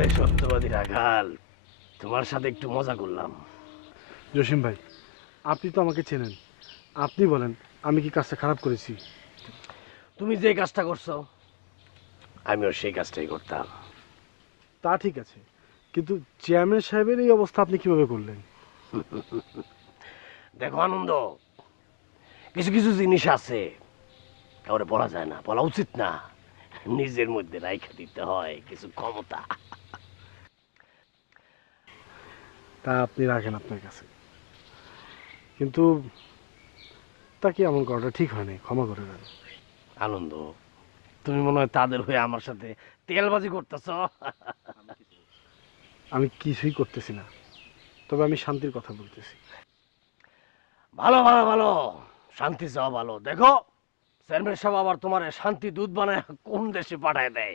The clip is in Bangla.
আরে সত্যবাদী রাখাল, তোমার সাথে একটু মজা করলাম। জসিম ভাই, আপনি তো আমাকে চেনেন, আপনি বলেন আমি কি কাজটা খারাপ করেছি? তুমি যে কাজটা করছো আমিও সেই কাজটাই করতাম। তা ঠিক আছে, কিন্তু চেয়ারম্যান সাহেবের এই অবস্থা আপনি কিভাবে করলেন? দেখো আনন্দ, কিছু কিছু জিনিস আছে কাউরে বলা যায় না, বলা উচিত না, নিজের মধ্যে রাইখা দিতে হয় কিছু ক্ষমতা। তা আপনি রাখেন আপনার কাছে, কিন্তু তা কি এমন করাটা ঠিক হয়নি, ক্ষমা করে দেন। আনন্দ, তুমি মনে হয় তাদের হয়ে আমার সাথে তেলবাজি করতেছ। আমি কিছুই করতেছি না, তবে আমি শান্তির কথা বলতেছি। ভালো ভালো ভালো, শান্তি চাও ভালো। দেখো চেয়ারম্যান সাহেব আবার তোমার শান্তি দূত বানায় কোন দেশে পাঠায় দেয়।